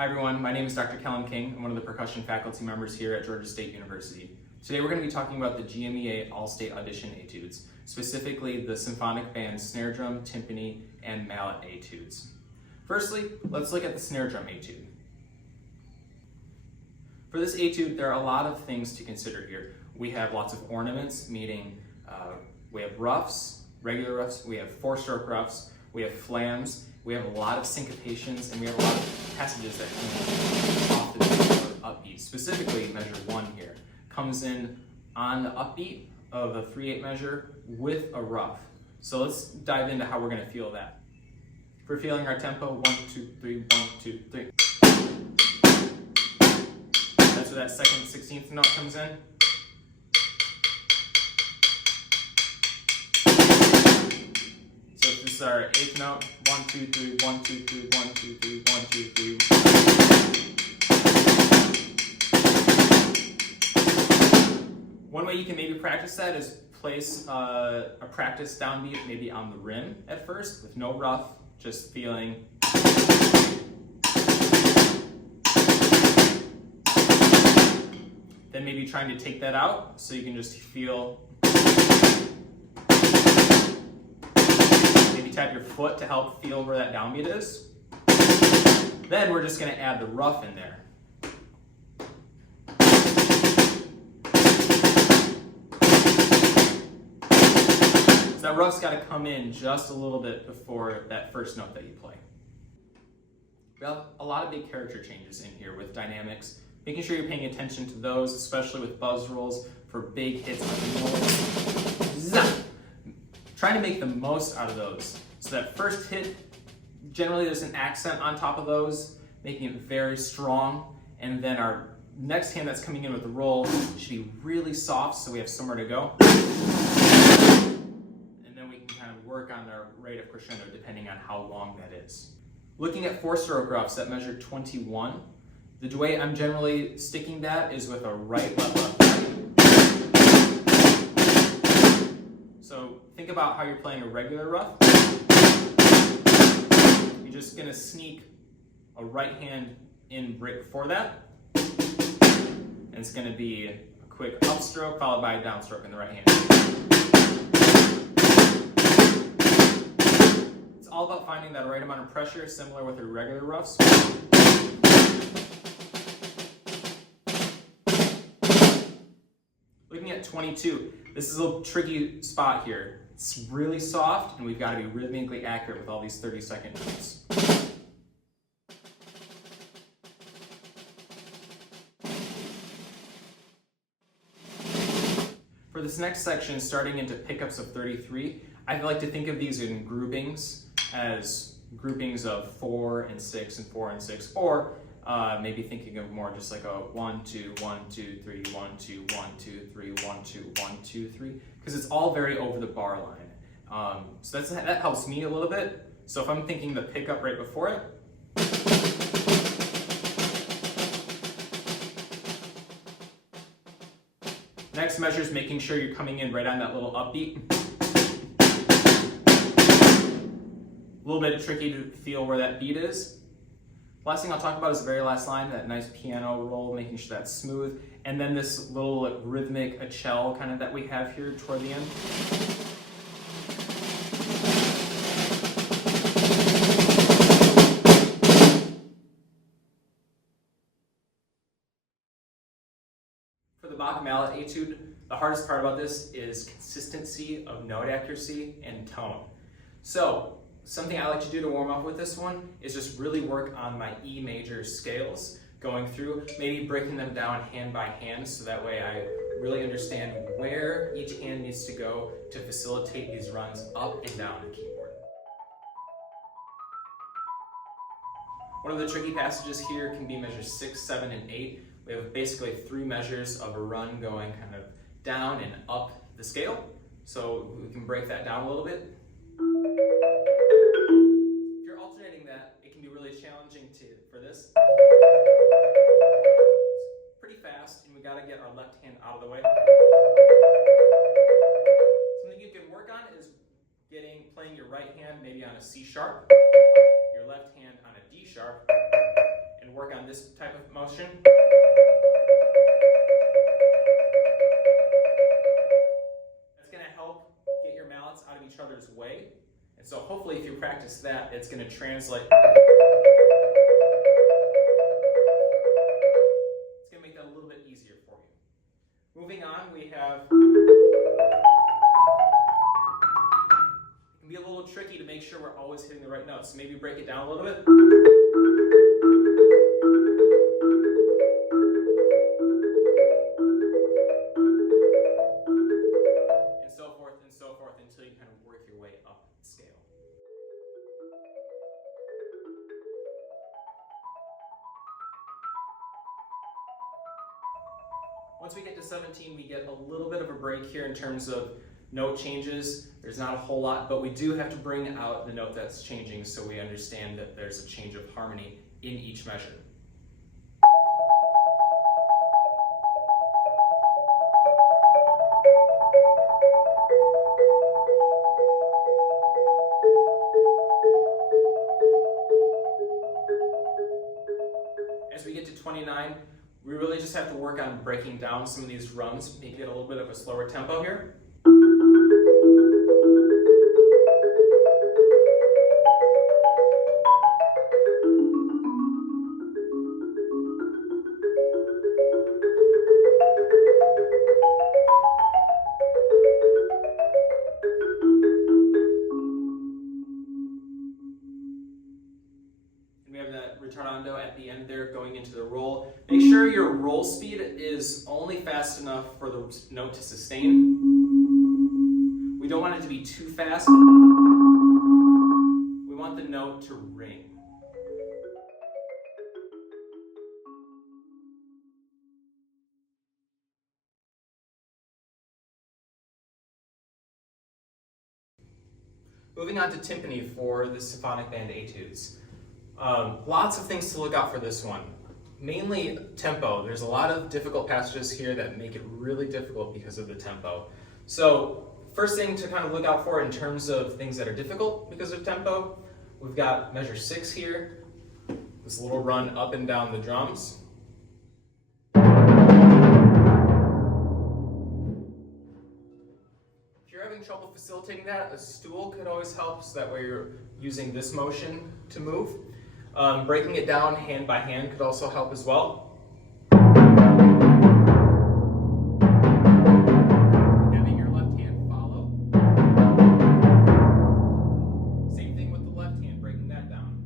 Hi everyone, my name is Dr. Kellen King. I'm one of the percussion faculty members here at Georgia State University. Today we're going to be talking about the GMEA All-State Audition Etudes, specifically the symphonic band Snare Drum, Timpani, and Mallet Etudes. Firstly, let's look at the Snare Drum Etude. For this etude, there are a lot of things to consider here. We have lots of ornaments, meaning we have ruffs, regular ruffs, we have four-stroke ruffs, we have flams, we have a lot of syncopations, and we have a lot of passages that come off the beat or upbeat. Specifically, measure 1 here comes in on the upbeat of a 3/8 measure with a ruff. So let's dive into how we're going to feel that. If we're feeling our tempo, 1, 2, 3, 1, 2, 3. That's where that second 16th note comes in. So if this is our 8th note, 1, 2, 3, 1, 2, 3, 1, 2, 3, 1, 2, 3. One way you can maybe practice that is place a practice downbeat maybe on the rim at first with no ruff, just feeling. Then maybe trying to take that out so you can just feel. Maybe tap your foot to help feel where that downbeat is. Then we're just going to add the ruff in there. So that ruff's got to come in just a little bit before that first note that you play. We have a lot of big character changes in here with dynamics. Making sure you're paying attention to those, especially with buzz rolls for big hits on the notes. Trying to make the most out of those. So that first hit, generally there's an accent on top of those, making it very strong. And then our next hand that's coming in with the roll should be really soft so we have somewhere to go. And then we can kind of work on our rate of crescendo depending on how long that is. Looking at four-stroke ruffs that measure 21, the way I'm generally sticking that is with a right, left, left, right. So think about how you're playing a regular ruff. You're just gonna sneak a right hand in right before that. And it's gonna be a quick upstroke followed by a downstroke in the right hand. It's all about finding that right amount of pressure, similar with your regular ruffs. Looking at 22, this is a tricky spot here. It's really soft, and we've got to be rhythmically accurate with all these 30-second notes. For this next section, starting into pickups of 33, I like to think of these in groupings, as groupings of 4 and 6 and 4 and 6, or maybe thinking of more just like a 1, 2, 1, 2, 3, 1, 2, 1, 2, 3, 1, 2, 1, 2, 3, because it's all very over the bar line. So that helps me a little bit. So if I'm thinking the pickup right before it, next measure is making sure you're coming in right on that little upbeat. A little bit tricky to feel where that beat is. Last thing I'll talk about is the very last line, that nice piano roll, making sure that's smooth. And then this little rhythmic accel kind of that we have here toward the end. For the Bach Mallet Etude, the hardest part about this is consistency of note accuracy and tone. So, something I like to do to warm up with this one is just really work on my E major scales, going through, maybe breaking them down hand by hand so that way I really understand where each hand needs to go to facilitate these runs up and down the keyboard. One of the tricky passages here can be measures 6, 7, and 8. We have basically 3 measures of a run going kind of down and up the scale. So we can break that down a little bit. If you're alternating that, it can be really challenging for this. It's pretty fast, and we got to get our left hand out of the way. Something you can work on is playing your right hand maybe on a C sharp, your left hand on a D sharp, and and work on this type of motion. That's going to help get your mallets out of each other's way. And so hopefully if you practice that, it's going to translate. It's going to make that a little bit easier for you. Moving on, we have, it can be a little tricky to make sure we're always hitting the right notes. So maybe break it down a little bit. And so forth until you kind of work your way up the scale. Once we get to 17, we get a little bit of a break here in terms of note changes. There's not a whole lot, but we do have to bring out the note that's changing so we understand that there's a change of harmony in each measure. As we get to 29, we really just have to work on breaking down some of these runs, make it a little bit of a slower tempo here. Retardando at the end there going into the roll. Make sure your roll speed is only fast enough for the note to sustain. We don't want it to be too fast. We want the note to ring. Moving on to timpani for the symphonic band Etudes. Lots of things to look out for this one. Mainly tempo. There's a lot of difficult passages here that make it really difficult because of the tempo. So first thing to kind of look out for in terms of things that are difficult because of tempo, we've got measure 6 here, this little run up and down the drums. If you're having trouble facilitating that, a stool could always help, so that way you're using this motion to move. Breaking it down hand by hand could also help as well. Having your left hand follow. Same thing with the left hand, breaking that down.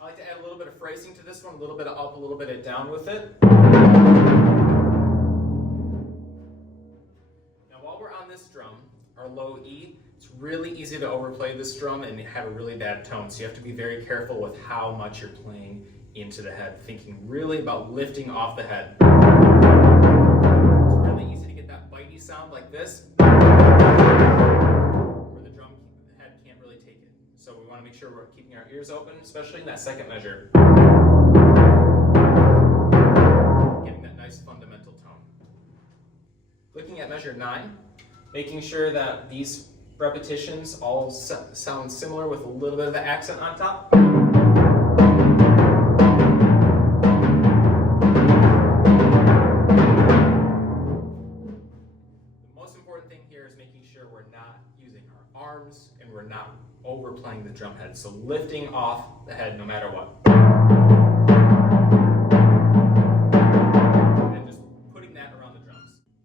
I like to add a little bit of phrasing to this one, a little bit of up, a little bit of down with it. This drum, our low E, it's really easy to overplay this drum and have a really bad tone. So you have to be very careful with how much you're playing into the head, thinking really about lifting off the head. It's really easy to get that bitey sound like this, where the drum head can't really take it. So we want to make sure we're keeping our ears open, especially in that second measure. Getting that nice fundamental tone. Looking at measure 9, making sure that these repetitions all sound similar with a little bit of the accent on top. The most important thing here is making sure we're not using our arms and we're not overplaying the drum head. So lifting off the head no matter what.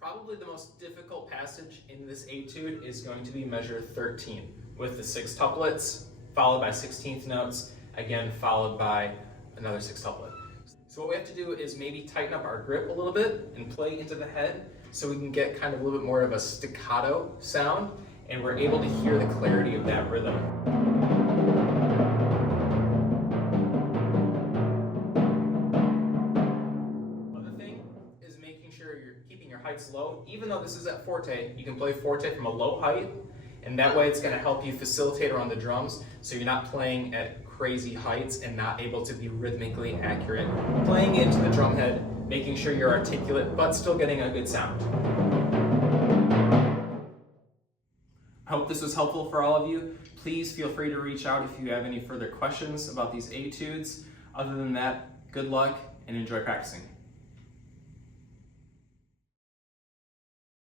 Probably the most difficult passage in this etude is going to be measure 13 with the 6 tuplets followed by 16th notes, again followed by another 6-tuplet. So what we have to do is maybe tighten up our grip a little bit and play into the head so we can get kind of a little bit more of a staccato sound and we're able to hear the clarity of that rhythm. Heights low. Even though this is at forte, you can play forte from a low height, and that way it's going to help you facilitate around the drums so you're not playing at crazy heights and not able to be rhythmically accurate. Playing into the drum head, making sure you're articulate but still getting a good sound. this was helpful for all of you. Please feel free to reach out if you have any further questions about these etudes. Other than that, good luck and enjoy practicing.